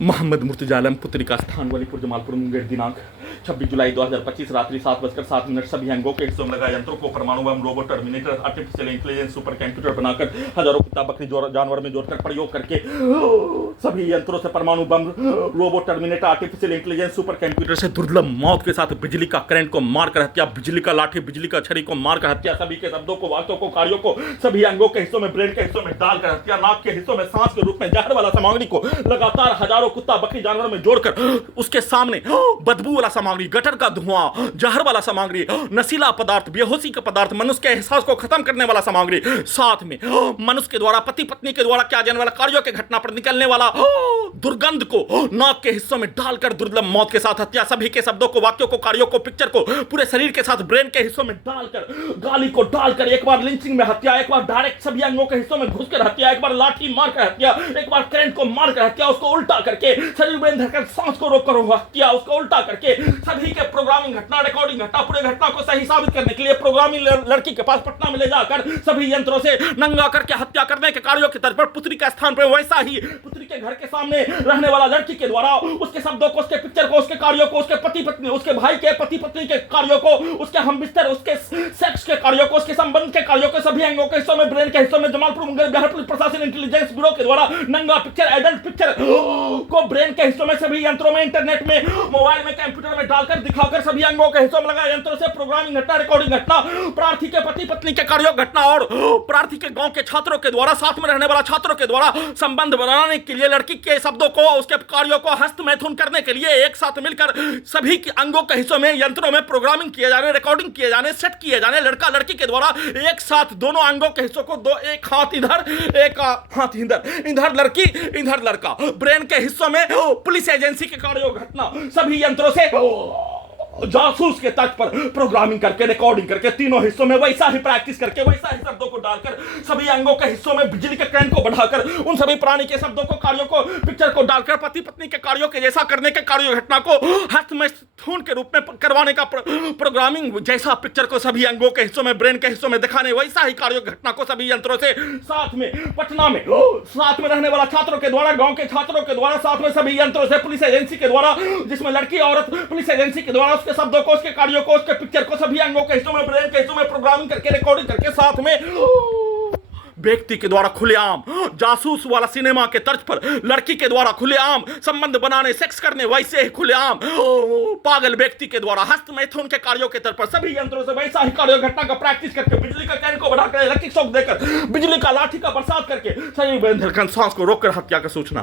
मोहम्मद मुर्तजा आलम पुत्री का स्थान वलीपुर जमालपुर मुंगेर दिनांक 26 जुलाई 2025 रात्रि 7:07 सभी अंगों के हिस्सों में लगाए यंत्रों को परमाणु बम robot terminator artificial intelligence super computer बनाकर हजारों कुत्ता बकरी जानवर में जोड़कर प्रयोग करके सभी यंत्रों से परमाणु बम robot terminator artificial intelligence super computer से दुर्लभ मौत के साथ बिजली का करंट को मारकर हत्या, बिजली का लाठी बिजली का छड़ी को मारकर हत्या, सभी के शब्दों को वाक्यों को कार्यों को सभी अंगों के हिस्सों में ब्रेन के हिस्सों में डालकर हत्या, नाक के हिस्सों में सांस के रूप में जहर वाला सामग्री को लगातार हजारों कुत्ता बकरी जानवर में जोड़कर उसके सामने बदबू वाला सामग्री, गटर का धुआं, जहर वाला सामग्री, नशीला पदार्थ, बेहोशी का पदार्थ, मनुष्य के एहसास को खत्म करने वाला सामग्री, साथ में मनुष्य के द्वारा पति पत्नी के द्वारा किया जाने वाला कार्यों के घटना पर निकलने वाला दुर्गंध को नाक के हिस्सों में डालकर दुर्लभ मौत के साथ हत्या, सभी के शब्दों को वाक्यों को कार्यों को पिक्चर को पूरे शरीर के साथ ब्रेन के हिस्सों में डालकर गाली को डालकर एक बार लिंचिंग में हत्या, एक बार डायरेक्ट सभी अंगों के हिस्सों में घुसकर हत्या, एक बार लाठी मारकर हत्या, एक बार करंट को मारकर हत्या, उसको उल्टा करके शरीर में धरकर सांस को रोककर हत्या, उसको उल्टा करके सभी के प्रोग्रामिंग घटना, रिकॉर्डिंग घटना, पूरे घटना को सही साबित करने के लिए प्रोग्रामिंग लड़की के पास पटना में ले जाकर सभी यंत्रों से नंगा करके हत्या करने के कार्यों के तर्ज पर पुत्री का स्थान पर वैसा ही पुत्री के घर के सामने रहने वाला लड़की के द्वारा उसके शब्दों को, उसके पिक्चर को, उसके कार्यों को, उसके पति पत्नी, उसके भाई के पति पत्नी के कार्यों को, उसके हमबिस्तर, उसके सेक्स के कार्यों को, उसके संबंध के कार्यों को सभी अंगों के हिस्सों में ब्रेन के हिस्सों में जमालपुर मुंगेर बिहार पुलिस प्रशासन इंटेलिजेंस ब्यूरो के द्वारा नंगा पिक्चर, एडल्ट पिक्चर को ब्रेन के हिस्सों में सभी यंत्रों में, इंटरनेट में, मोबाइल में, कंप्यूटर में डालकर दिखाकर सभी अंगों के हिस्सों में लगा यंत्रों से प्रोग्रामिंग घटना, रिकॉर्डिंग घटना, प्रार्थी के पति पत्नी के कार्यों घटना और प्रार्थी के गांव के छात्रों के द्वारा, साथ में रहने वाला छात्रों के द्वारा संबंध बनाने के लिए लड़की के शब्दों को, उसके कार्यों को हस्त मैथुन करने के लिए एक साथ मिलकर सभी के अंगों के हिस्सों में यंत्रों में प्रोग्रामिंग किए जाने, रिकॉर्डिंग किए जाने, सेट किए जाने, लड़का लड़की के द्वारा एक साथ दोनों अंगों के हिस्सों को एक हाथ इधर एक हाथ इधर लड़की इधर लड़का, ब्रेन के हिस्सों में पुलिस एजेंसी के कार्यों घटना, सभी यंत्रों से जासूस के तर्ज पर प्रोग्रामिंग करके, रिकॉर्डिंग करके, तीनों हिस्सों में वैसा ही प्रैक्टिस करके, वैसा ही शब्दों को डालकर सभी अंगों के हिस्सों में बिजली के करंट को बढ़ाकर उन सभी प्राणी के शब्दों को, कार्यों को, पिक्चर को डालकर पति पत्नी के कार्यों के जैसा करने के कार्यों घटना को हस्त में खून के रूप में करवाने का प्रोग्रामिंग जैसा पिक्चर को सभी अंगों के हिस्सों में, ब्रेन के हिस्सों में दिखाने, वैसा ही कार्यों घटना को सभी यंत्रों से साथ में पटना में साथ में रहने वाला छात्रों के द्वारा, गांव के छात्रों के द्वारा, साथ में सभी यंत्रों से पुलिस एजेंसी के द्वारा, जिसमें लड़की औरत पुलिस एजेंसी के द्वारा उसके शब्दों को, उसके कार्यों को, उसके पिक्चर को सभी अंगों के हिस्सों में, ब्रेन के हिस्सों में प्रोग्रामिंग करके, रिकॉर्डिंग करके, साथ में व्यक्ति के द्वारा खुलेआम जासूस वाला सिनेमा के तर्ज पर लड़की के द्वारा खुलेआम संबंध बनाने, सेक्स करने, वैसे ही खुलेआम पागल व्यक्ति के द्वारा हस्त मैथुन के कार्यों के तर्ज पर सभी यंत्रों से वैसा ही कार्य घटना का प्रैक्टिस करके, बिजली का करंट को बढ़ाकर, इलेक्ट्रिक शॉक देकर, बिजली का लाठी का बरसात करके सही सांस को रोककर हत्या का सूचना।